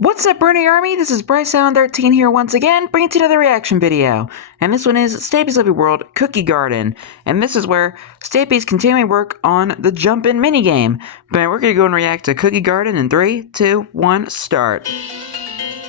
What's up, Bernie Army? This is BryceAllen13 here once again, bringing to you another reaction video. And this one is Stampy's Living World Cookie Garden. And this is where Stampy's continuing work on the jump-in minigame. But we're going to go and react to Cookie Garden in 3, 2, 1, start.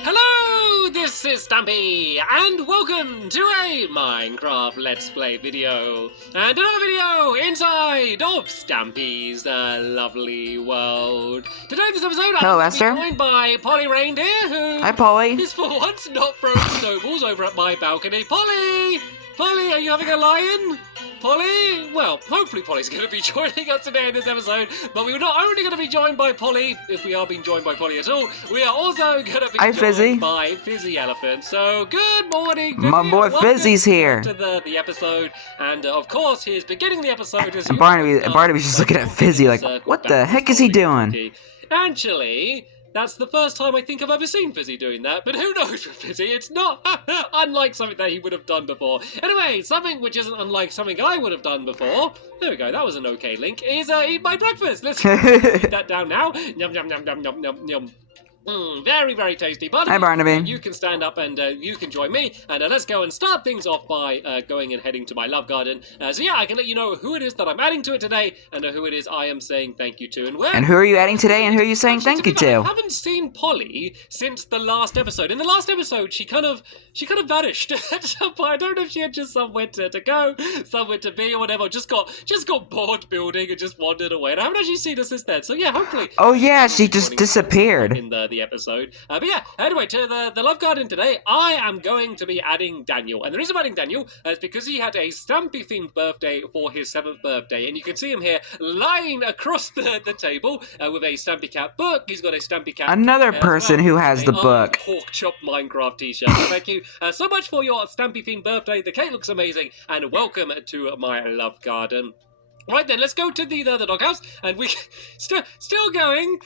Hello, this is Stampy, and welcome to a Minecraft Let's Play video. And another video inside of Stampy's lovely world. Today in this episode, Hello, I'm Esther. joined by Polly Reindeer, who Hi, Polly. is for once not throwing snowballs over at my balcony. Polly! Polly, are you having a lion? Polly? Well, hopefully Polly's going to be joining us today in this episode, but we're not only going to be joined by Polly, if we are being joined by Polly at all, we are also going to be joined Fizzy. by Fizzy Elephant. So, good morning, Fizzy. My boy Fizzy's here. To the episode, and of course, he's beginning the episode as Barnaby's just looking at Fizzy like, what the heck is he doing? Actually, that's the first time I think I've ever seen Fizzy doing that, but who knows with Fizzy, it's not unlike something that he would have done before. Anyway, something which isn't unlike something I would have done before, there we go, that was an okay link, is eat my breakfast. Let's read that down now. Yum, yum, yum, yum, yum, yum, yum. Very, very tasty. But Hi, Barnaby. You can stand up and you can join me. And let's go and start things off by going and heading to my love garden. So yeah, I can let you know who it is that I'm adding to it today and who it is I am saying thank you to. And where. And who are you adding today and who are you saying Actually, thank you I to? haven't seen Polly since the last episode. In the last episode, she kind of vanished at some point. I don't know if she had just somewhere to go, somewhere to be, or whatever. Just got bored building and just wandered away. And I haven't actually seen her since then. So yeah, hopefully. Oh yeah, she just disappeared. In the episode. But yeah, anyway, to the love garden today, I am going to be adding Daniel. And the reason I'm adding Daniel is because he had a Stampy-themed birthday for his 7th birthday. And you can see him here lying across the table with a Stampy Cat book. He's got a Stampy Cat. Another person who has the book. Pork chop Minecraft t-shirt. So thank you so much for your Stampy-themed birthday. The cake looks amazing. And welcome to my love garden. Right then, let's go to the doghouse, and we still going,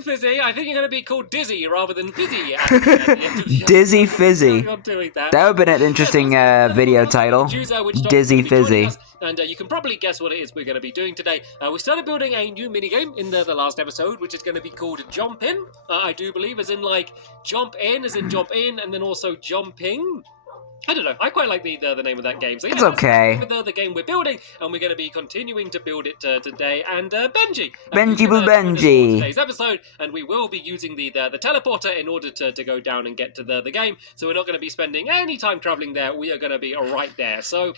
Fizzy. I think you're going to be called Dizzy rather than Fizzy. At the end of the Dizzy Fizzy. I'm doing that. That would have been an interesting video title. Dizzy Fizzy. And you can probably guess what it is we're going to be doing today. We started building a new minigame in the last episode, which is going to be called Jump In. I do believe, as in like jump in, and then also jumping. I don't know. I quite like the name of that game. So yeah, it's okay. The game we're building, and we're going to be continuing to build it today. And Benji. Benji. Today's episode, and we will be using the teleporter in order to go down and get to the game. So we're not going to be spending any time traveling there. We are going to be right there. So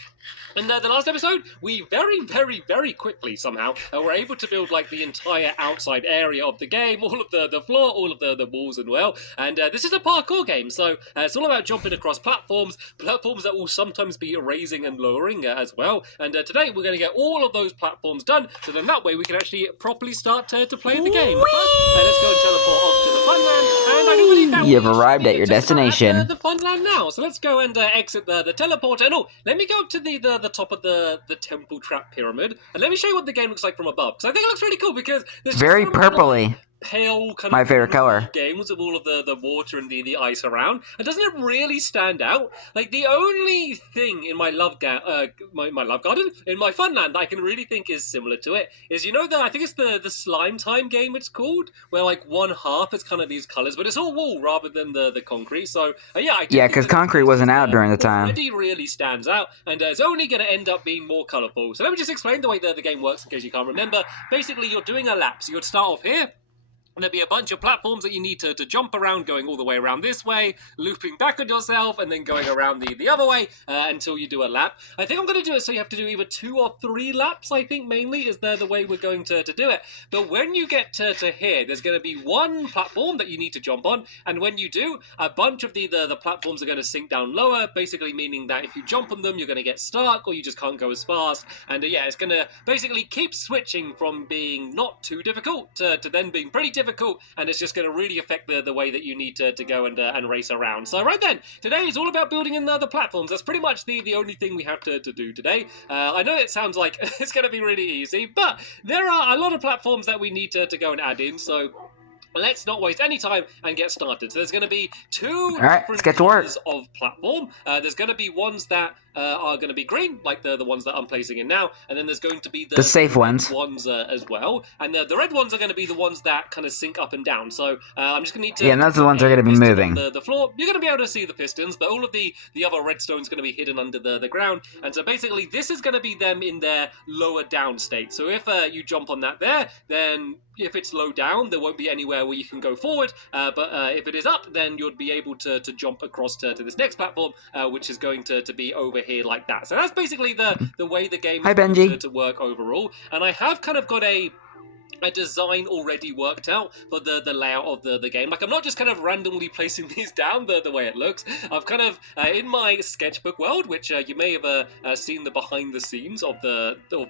in the last episode, we very, very, very quickly somehow were able to build like the entire outside area of the game, all of the floor, all of the walls and well. And this is a parkour game, so it's all about jumping across platforms that will sometimes be raising and lowering as well. And today we're going to get all of those platforms done, so then that way we can actually properly start to play the game. Let's go and teleport off to the funland. And I do believe that you've arrived at your destination. The funland now. So let's go and exit the teleporter. And let me go up to the top of the temple trap pyramid, and let me show you what the game looks like from above, because I think it looks really cool, because there's very purpley. Pale kind my of favorite color games of all of the water and the ice around, and doesn't it really stand out? Like the only thing in my love garden, in my funland that I can really think is similar to it is, you know, I think it's the slime time game it's called, where like one half is kind of these colors, but it's all wool rather than the concrete. So yeah, because concrete wasn't out during the time. Already really stands out, and it's only going to end up being more colorful. So let me just explain the way the game works in case you can't remember. Basically, you're doing a lap, so you'd start off here. And there'll be a bunch of platforms that you need to jump around, going all the way around this way, looping back on yourself, and then going around the other way until you do a lap. I think I'm going to do it so you have to do either 2 or 3 laps, I think, mainly, is the way we're going to do it. But when you get to here, there's going to be one platform that you need to jump on, and when you do, a bunch of the platforms are going to sink down lower, basically meaning that if you jump on them, you're going to get stuck, or you just can't go as fast. And yeah, it's going to basically keep switching from being not too difficult to then being pretty difficult, and it's just going to really affect the way that you need to go and race around. So right then, today is all about building in the platforms. That's pretty much the only thing we have to do today. I know it sounds like it's going to be really easy, but there are a lot of platforms that we need to go and add in, so let's not waste any time and get started. So there's going to be two Alright, let's get to work. colors of platform. There's going to be ones that are going to be green, like the ones that I'm placing in now, and then there's going to be the safe ones as well. And the red ones are going to be the ones that kind of sink up and down. So I'm just going to need to... Yeah, and those are the ones that are going to be moving. The floor. You're going to be able to see the pistons, but all of the other redstone's going to be hidden under the ground. And so basically this is going to be them in their lower down state. So if you jump on that there, then if it's low down, there won't be anywhere where you can go forward, but if it is up, then you'd be able to jump across to this next platform, which is going to be over here like that. So that's basically the way the game is going to work overall. And I have kind of got a design already worked out for the layout of the game. Like, I'm not just kind of randomly placing these down the way it looks. I've kind of, in my sketchbook world, which you may have seen the behind the scenes of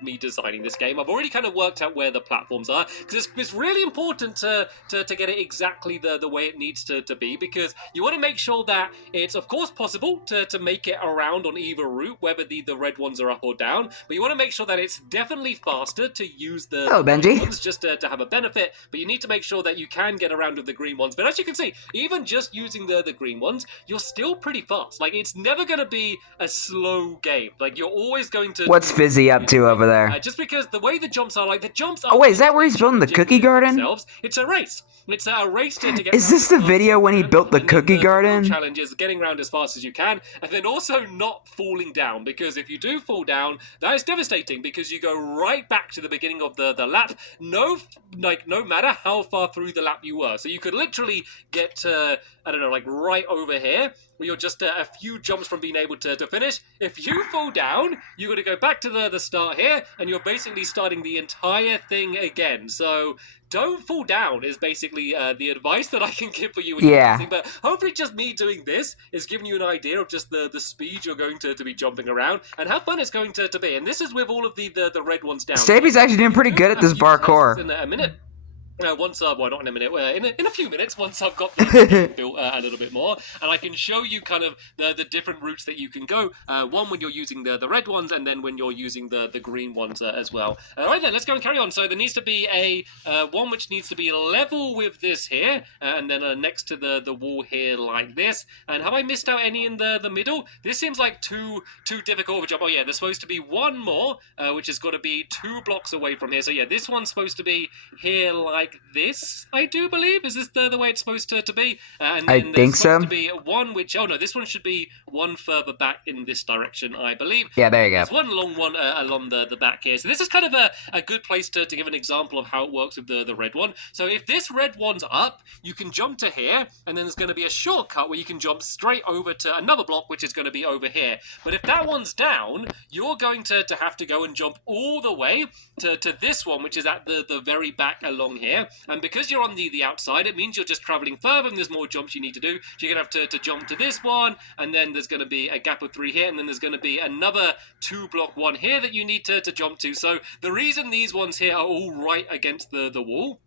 me designing this game, I've already kind of worked out where the platforms are, because it's really important to get it exactly the way it needs to be, because you want to make sure that it's, of course, possible to make it around on either route, whether the red ones are up or down, but you want to make sure that it's definitely faster to use the Benji. ones just to have a benefit, but you need to make sure that you can get around with the green ones. But as you can see, even just using the green ones, you're still pretty fast. Like, it's never going to be a slow game. Like, you're always going to... What's Fizzy up to over there? Just because the way the jumps are, like, the jumps are... Oh, wait, is that where he's building the cookie garden? It's a race. It's a race to get... Is this the video when he built the cookie garden? The challenge is getting around as fast as you can, and then also not falling down, because if you do fall down, that is devastating, because you go right back to the beginning of the lap. No matter how far through the lap you were. So you could literally get to, I don't know, like right over here, where you're just a few jumps from being able to finish. If you fall down, you've got to go back to the start here, and you're basically starting the entire thing again. So don't fall down is basically the advice that I can give for you. Yeah. But hopefully just me doing this is giving you an idea of just the speed you're going to be jumping around, and how fun it's going to be. And this is with all of the red ones down. Stampy's actually doing pretty good at this parkour. In a minute. Once I've, well, not in a minute, in a few minutes, once I've got the built a little bit more, and I can show you kind of the different routes that you can go, one when you're using the red ones, and then when you're using the green ones as well. Alright then, let's go and carry on. So there needs to be a one which needs to be level with this here, and then next to the wall here like this. And have I missed out any in the middle? This seems like too difficult of a jump. Oh yeah, there's supposed to be one more, which has got to be 2 blocks away from here. So yeah, this one's supposed to be here like this, I do believe. Is this the way it's supposed to be? And then I think so. To be one which, oh no, this one should be one further back in this direction, I believe. Yeah, there you go. There's one long one along the back here. So this is kind of a good place to give an example of how it works with the red one. So if this red one's up, you can jump to here, and then there's going to be a shortcut where you can jump straight over to another block, which is going to be over here. But if that one's down, you're going to have to go and jump all the way to this one, which is at the very back along here. And because you're on the outside, it means you're just traveling further, and there's more jumps you need to do. So you're going to have to jump to this one, and then there's going to be a gap of 3 here, and then there's going to be another 2-block one here that you need to jump to. So the reason these ones here are all right against the wall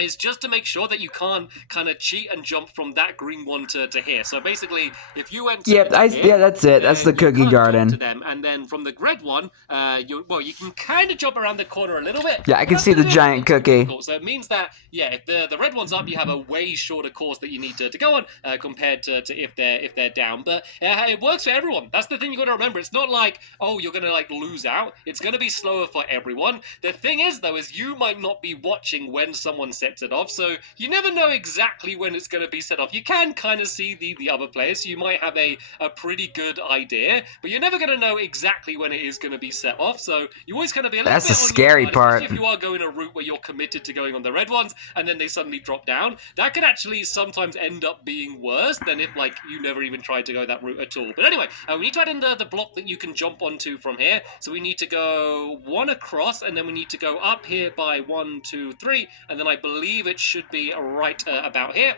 is just to make sure that you can't kind of cheat and jump from that green one to here. So basically, if you went to yeah, that's it. That's the cookie garden. To them, and then from the red one, you can kind of jump around the corner a little bit. Yeah, I can see the giant cookie. So it means that, yeah, if the red one's up, you have a way shorter course that you need to go on compared to if they're down. But it works for everyone. That's the thing you got to remember. It's not like, oh, you're going to like lose out. It's going to be slower for everyone. The thing is, though, is you might not be watching when someone sets it off, so you never know exactly when it's going to be set off. You can kind of see the other players, so you might have a pretty good idea, but you're never going to know exactly when it is going to be set off, so you always kind of be a little That's bit the scary part. If you are going a route where you're committed to going on the red ones, and then they suddenly drop down, that can actually sometimes end up being worse than if, like, you never even tried to go that route at all. But anyway, we need to add in the block that you can jump onto from here, so we need to go 1 across, and then we need to go up here by 1, 2, 3, and then I believe it should be right about here.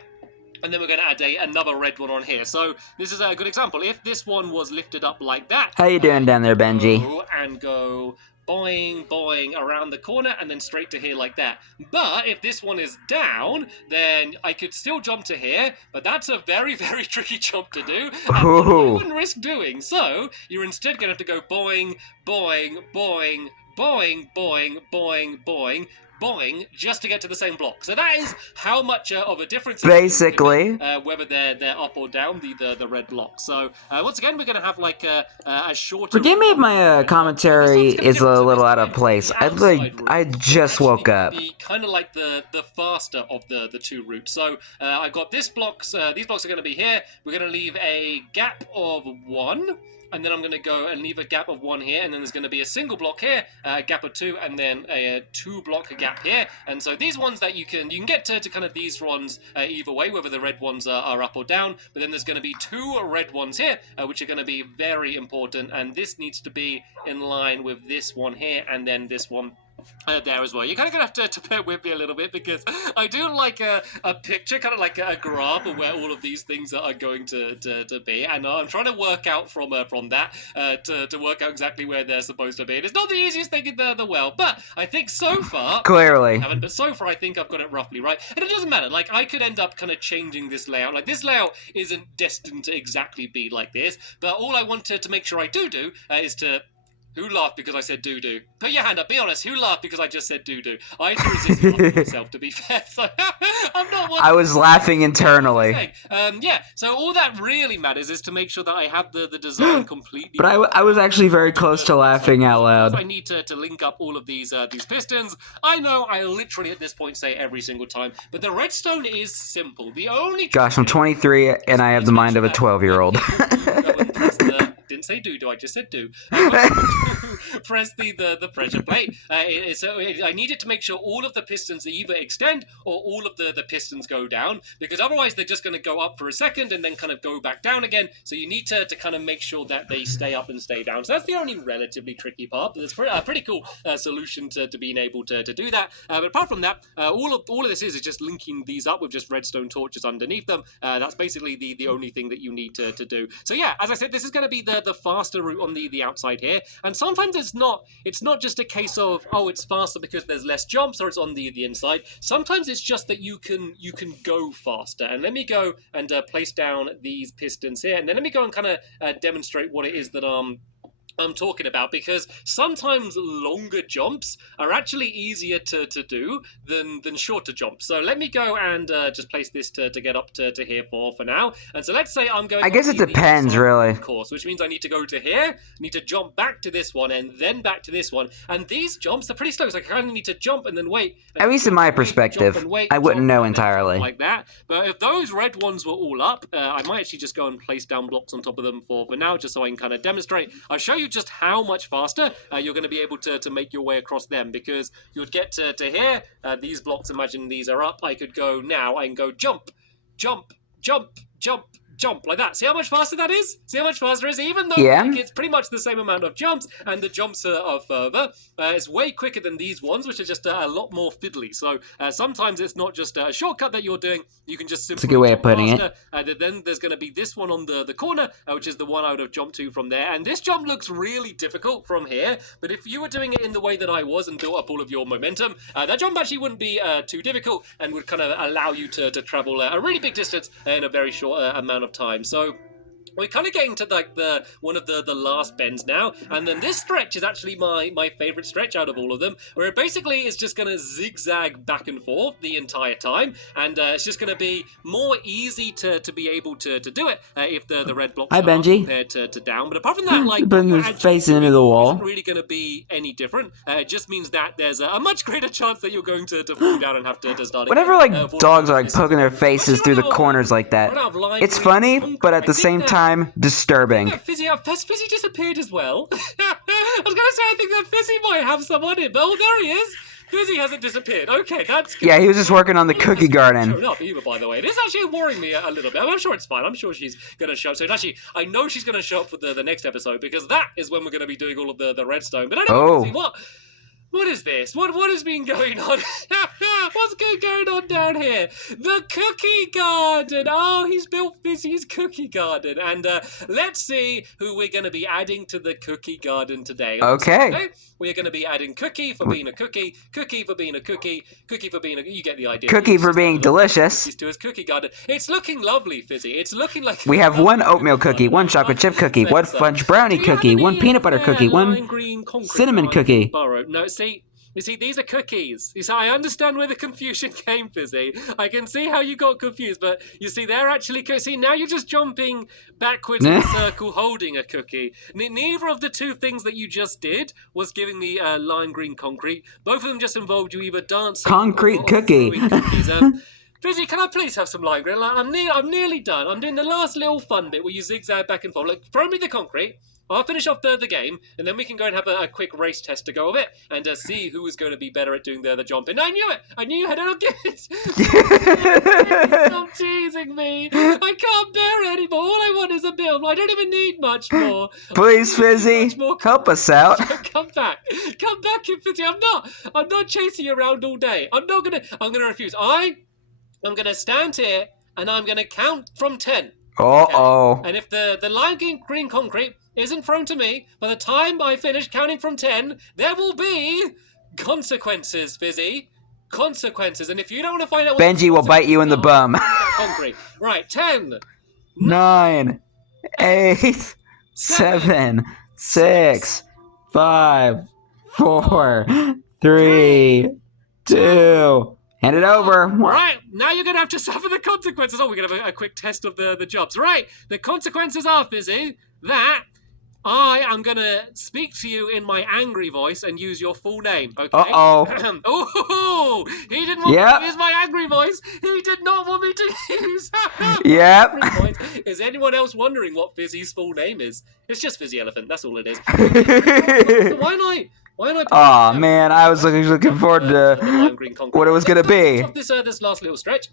And then we're going to add another red one on here. So this is a good example. If this one was lifted up like that. How you doing down there, Benji? And go boing, boing around the corner and then straight to here like that. But if this one is down, then I could still jump to here, but that's a very, very tricky jump to do. And I wouldn't risk doing. So you're instead going to have to go boing, boing, boing, boing, boing, boing, boing, buying just to get to the same block. So that is how much of a difference Basically. whether they're up or down the red block. So once again, we're going to have like a shorter... Forgive me if my commentary is a little out of place. I just woke up. Be kind of like the faster of the two routes. So I got these blocks are going to be here. We're going to leave a gap of 1. And then I'm going to go and leave a gap of 1 here, and then there's going to be a single block here, a gap of 2, and then a 2-block gap here. And so these ones that you can get to kind of these ones either way, whether the red ones are up or down. But then there's going to be 2 red ones here, which are going to be very important. And this needs to be in line with this one here, and then this one there as well. You're kind of going to have to bear with me a little bit, because I do like a picture, kind of like a graph of where all of these things are going to be, and I'm trying to work out from that to work out exactly where they're supposed to be. And it's not the easiest thing in the world, but I think so far... Clearly. But so far I think I've got it roughly right. And it doesn't matter, like I could end up kind of changing this layout. Like this layout isn't destined to exactly be like this, but all I wanted to make sure I do is to... Who laughed because I said doo-doo? Put your hand up, be honest. Who laughed because I just said doo-doo? I had to resist laughing myself, to be fair. So I'm not one... I was laughing internally. Yeah, so all that really matters is to make sure that I have the design completely... But I was actually very close to laughing out loud. I need to link up all of these pistons. I know I literally at this point say every single time, but the redstone is simple. The only... Gosh, I'm 23 and I have the mind of a 12-year-old. Didn't say do, I just said do. Press the pressure plate. So I needed to make sure all of the pistons either extend or all of the pistons go down, because otherwise they're just going to go up for a second and then kind of go back down again. So you need to kind of make sure that they stay up and stay down. So that's the only relatively tricky part, but it's a pretty cool solution to being able to do that. But apart from that, all of this is just linking these up with just redstone torches underneath them. That's basically the only thing that you need to do. So yeah, as I said, this is going to be the faster route on the outside here, and sometimes it's not just a case of, oh, it's faster because there's less jumps or it's on the inside. Sometimes it's just that you can go faster. And let me go and place down these pistons here, and then let me go and kind of demonstrate what it is that I'm talking about, because sometimes longer jumps are actually easier to do than shorter jumps. So let me go and just place this to get up to here for now. And so let's say I'm going... I guess it depends, really. Course, which means I need to go to here, need to jump back to this one, and then back to this one. And these jumps are pretty slow, so I kind of need to jump and then wait. At least in my perspective, I wouldn't know entirely. Like that. But if those red ones were all up, I might actually just go and place down blocks on top of them for now, just so I can kind of demonstrate. I'll show you just how much faster you're going to be able to make your way across them, because you'd get to here, these blocks, imagine these are up, I could go now, I can go jump, jump, jump, jump, jump, like that. See how much faster that is? See how much faster it is? Even though like, it's pretty much the same amount of jumps, and the jumps are further, it's way quicker than these ones, which are just a lot more fiddly. So sometimes it's not just a shortcut that you're doing, you can just simply... That's a good way of putting it. Then there's going to be this one on the corner, which is the one I would have jumped to from there. And this jump looks really difficult from here, but if you were doing it in the way that I was and built up all of your momentum, that jump actually wouldn't be too difficult and would kind of allow you to travel a really big distance in a very short amount of time. So we're kind of getting to like one of the last bends now, and then this stretch is actually my favorite stretch out of all of them, where it basically is just going to zigzag back and forth the entire time, and it's just going to be more easy to be able to do it if the red blocks are compared to down. But apart from that, like, putting his face into the wall isn't really going to be any different. It just means that there's a much greater chance that you're going to fall down and have to start again. Whenever like dogs are like poking their faces through the corners like that, it's funny, but at the same time disturbing. Fizzy disappeared as well. I was going to say, I think that Fizzy might have some on it, but oh, there he is. Fizzy hasn't disappeared. Okay, that's good. Yeah, he was just working on the cookie garden. Shown up either, by the way. It is actually worrying me a little bit. I'm sure it's fine. I'm sure she's going to show up. So actually, I know she's going to show up for the next episode, because that is when we're going to be doing all of the redstone. But anyway, what is this? What has been going on? What's going on down here? The cookie garden. Oh, he's built Fizzy's cookie garden. And let's see who we're going to be adding to the cookie garden today. Okay. We're going to be adding Cookie for being a cookie, Cookie for being a cookie, Cookie for being a... You get the idea. Cookie for being delicious. He's to his cookie garden. It's looking lovely, Fizzy. It's looking like... We have one oatmeal cookie, one chocolate chip cookie, one fudge brownie cookie, one peanut butter cookie, one cinnamon cookie. No, see, You see, these are cookies. You see, I understand where the confusion came, Fizzy. I can see how you got confused, but you see, they're actually cookies. See, now you're just jumping backwards in a circle holding a cookie. Neither of the two things that you just did was giving me lime green concrete. Both of them just involved you either dancing Concrete or cookie. throwing cookies. Fizzy, can I please have some lime green? I'm nearly done. I'm doing the last little fun bit where you zigzag back and forth. Look, throw me the concrete. I'll finish off the game, and then we can go and have a quick race test to go of it, and see who is going to be better at doing the jumping. I knew it! I knew you had it. Stop teasing me! I can't bear it anymore. All I want is a bit of... I don't even need much more. Please, Fizzy, help us out. Come back, Fizzy. I'm not chasing you around all day. I'm gonna refuse. I'm gonna stand here, and I'm gonna count from 10. Uh-oh. Okay? And if the lime green concrete isn't thrown to me by the time I finish counting from 10, there will be consequences, Fizzy. Consequences. And if you don't want to find out what Benji will bite you in the bum. concrete. Right, 10, 9, 8, 7, 6, 5, 4, 3, 2... Hand it over. Right, now you're going to have to suffer the consequences. Oh, we're going to have a quick test of the jobs. Right, the consequences are, Fizzy, that I am going to speak to you in my angry voice and use your full name, okay? Uh-oh. Oh, he didn't want me to use my angry voice. He did not want me to use Yep. angry voice. Is anyone else wondering what Fizzy's full name is? It's just Fizzy Elephant, that's all it is. So why not? Oh man, I was looking forward to what it was gonna be. Off this last little stretch,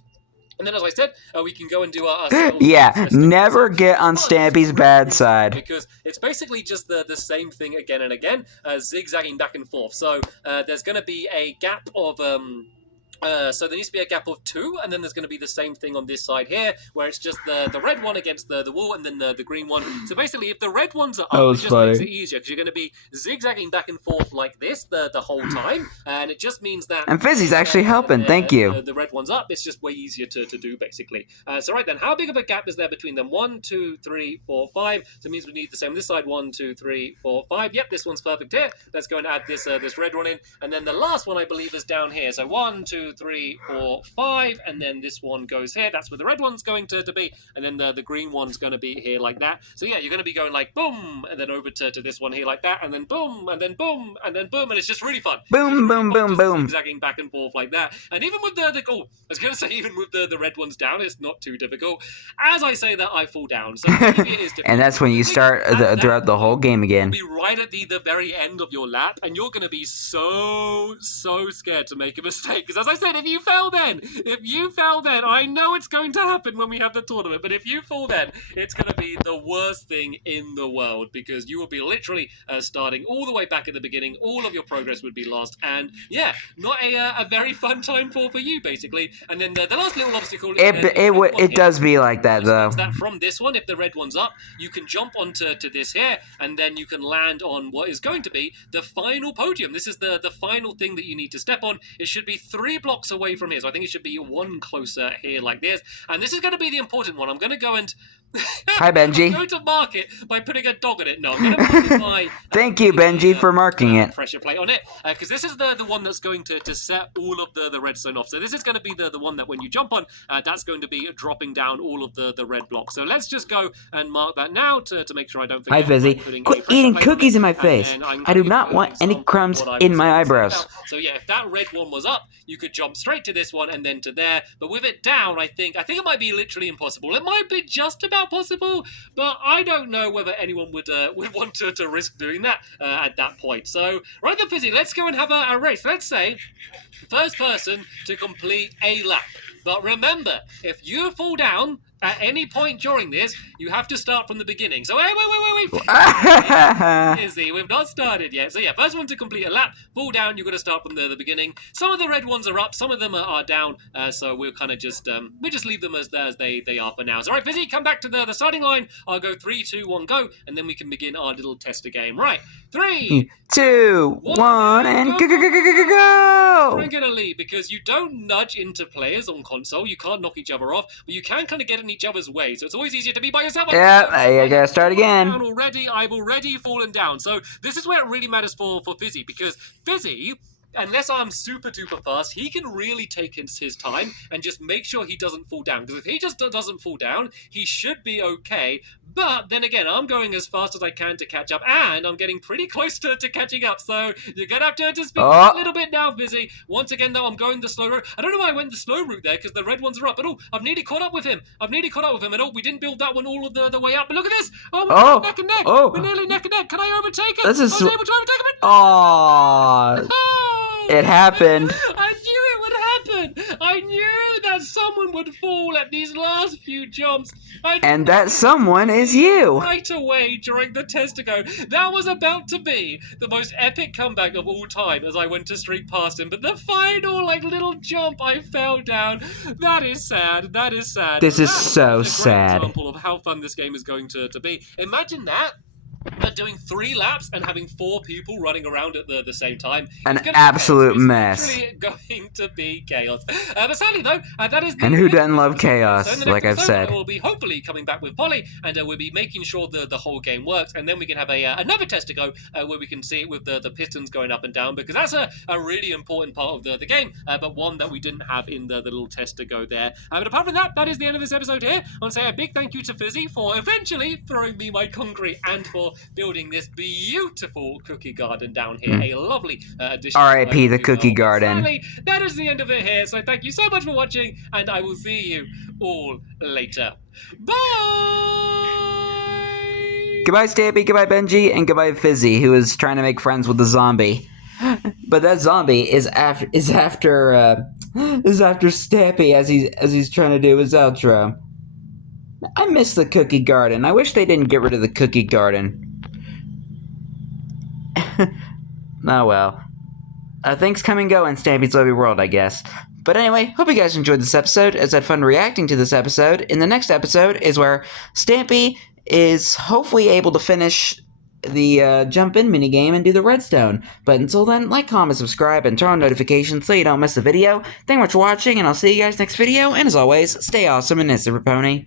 and then as I said, we can go and do our yeah. Never get on Stampy's bad side because it's basically just the same thing again and again, zigzagging back and forth. So there's going to be a gap of so there needs to be a gap of 2, and then there's going to be the same thing on this side here, where it's just the red one against the wall, and then the green one. So basically, if the red ones are up, it just makes it easier, because you're going to be zigzagging back and forth like this the whole time, and it just means that... And Fizzy's actually helping, thank you. The red one's up, it's just way easier to do, basically. So right then, how big of a gap is there between them? 1, 2, 3, 4, 5. So it means we need the same on this side. 1, 2, 3, 4, 5. Yep, this one's perfect here. Let's go and add this red one in. And then the last one, I believe, is down here. So 1, 2, 3, 4, 5, and then this one goes here. That's where the red one's going to be, and then the green one's going to be here like that. So yeah, you're going to be going like boom, and then over to this one here like that, and then boom, and then boom, and then boom, and it's just really fun. Boom, boom, boom, boom. Zigzagging back and forth like that. And even with I was going to say even with the red ones down, it's not too difficult. As I say that, I fall down. So maybe it is difficult. And that's when you start throughout the whole game again. You'll be right at the very end of your lap, and you're going to be so scared to make a mistake. Because as I said, if you fail then, I know it's going to happen when we have the tournament, but if you fall then, it's going to be the worst thing in the world, because you will be literally starting all the way back at the beginning, all of your progress would be lost, and yeah, not a very fun time for you, basically. And then the last little obstacle... It does be like that, though. That from this one, if the red one's up, you can jump onto this here, and then you can land on what is going to be the final podium. This is the final thing that you need to step on. It should be 3 blocks away from here, so I think it should be 1 closer here like this. And this is going to be the important one. I'm going to go and... Hi, Benji. I'm going to mark it by putting a dog on it. No, I'm going to mark it by... Thank you, Benji, for marking it. Pressure plate on it. Because this is the one that's going to set all of the redstone off. So this is going to be the one that when you jump on, that's going to be dropping down all of the red blocks. So let's just go and mark that now to make sure I don't forget. Hi, Fizzy. Quit eating cookies in my face. I do not want any crumbs in my eyebrows. So yeah, if that red one was up, you could jump straight to this one and then to there. But with it down, I think it might be literally impossible. It might be just about possible, but I don't know whether anyone would want to risk doing that at that point. So right then, Fizzy, let's go and have a race. Let's say first person to complete a lap. But remember, if you fall down at any point during this, you have to start from the beginning. So wait. Izzy, we've not started yet. So yeah, first one to complete a lap, fall down, you've got to start from the beginning. Some of the red ones are up, some of them are down. So we'll kind of just leave them as they are for now. So right, Fizzy, come back to the starting line. I'll go 3, 2, 1, go, and then we can begin our little tester game. Right, 3, 2, 1, and go! I'm gonna lead because you don't nudge into players on console. You can't knock each other off, but you can kind of get in each other's way. So it's always easier to be by yourself. Yeah, you gotta start again. I've already fallen down. So this is where it really matters for Fizzy, because Fizzy unless I'm super duper fast, he can really take his time and just make sure he doesn't fall down. Because if he just doesn't fall down, he should be okay. But then again, I'm going as fast as I can to catch up, and I'm getting pretty close to catching up. So you're gonna have to speak a little bit now, Fizzy. Once again, though, I'm going the slow route. I don't know why I went the slow route there, because the red ones are up. But I've nearly caught up with him. And we didn't build that one all of the way up. But look at this. We're neck and neck. We're nearly neck and neck. Can I overtake him? I was able to overtake him. Aww. It happened. I knew it would happen. I knew that someone would fall at these last few jumps. And that someone is you. Right away during the Testigo. That was about to be the most epic comeback of all time as I went to streak past him. But the final, little jump, I fell down. That is sad. That is sad. This is so sad. Example of how fun this game is going to be. Imagine that. But doing 3 laps and having 4 people running around at the same time. An absolute mess. It's going to be chaos. But sadly, though, that is... And who doesn't love chaos, like I've said. We'll be hopefully coming back with Polly, and we'll be making sure the whole game works, and then we can have another Testigo where we can see it with the pistons going up and down, because that's a really important part of the game, but one that we didn't have in the little Testigo there. But apart from that, that is the end of this episode here. I want to say a big thank you to Fizzy for eventually throwing me my concrete and for building this beautiful cookie garden down here. A lovely addition. R.I.P. the cookie garden. Sadly, that is the end of it here, so thank you so much for watching, and I will see you all later. Bye! Goodbye, Stampy, goodbye, Benji, and goodbye, Fizzy, who is trying to make friends with the zombie. But that zombie is after Stampy as he's trying to do his outro. I miss the cookie garden. I wish they didn't get rid of the cookie garden. Oh well. Things come and go in Stampy's Lovely World, I guess. But anyway, hope you guys enjoyed this episode, as I had fun reacting to this episode. In the next episode is where Stampy is hopefully able to finish the jump in minigame and do the redstone. But until then, like, comment, subscribe, and turn on notifications so you don't miss the video. Thank you much for watching, and I'll see you guys next video. And as always, stay awesome and nice, every pony.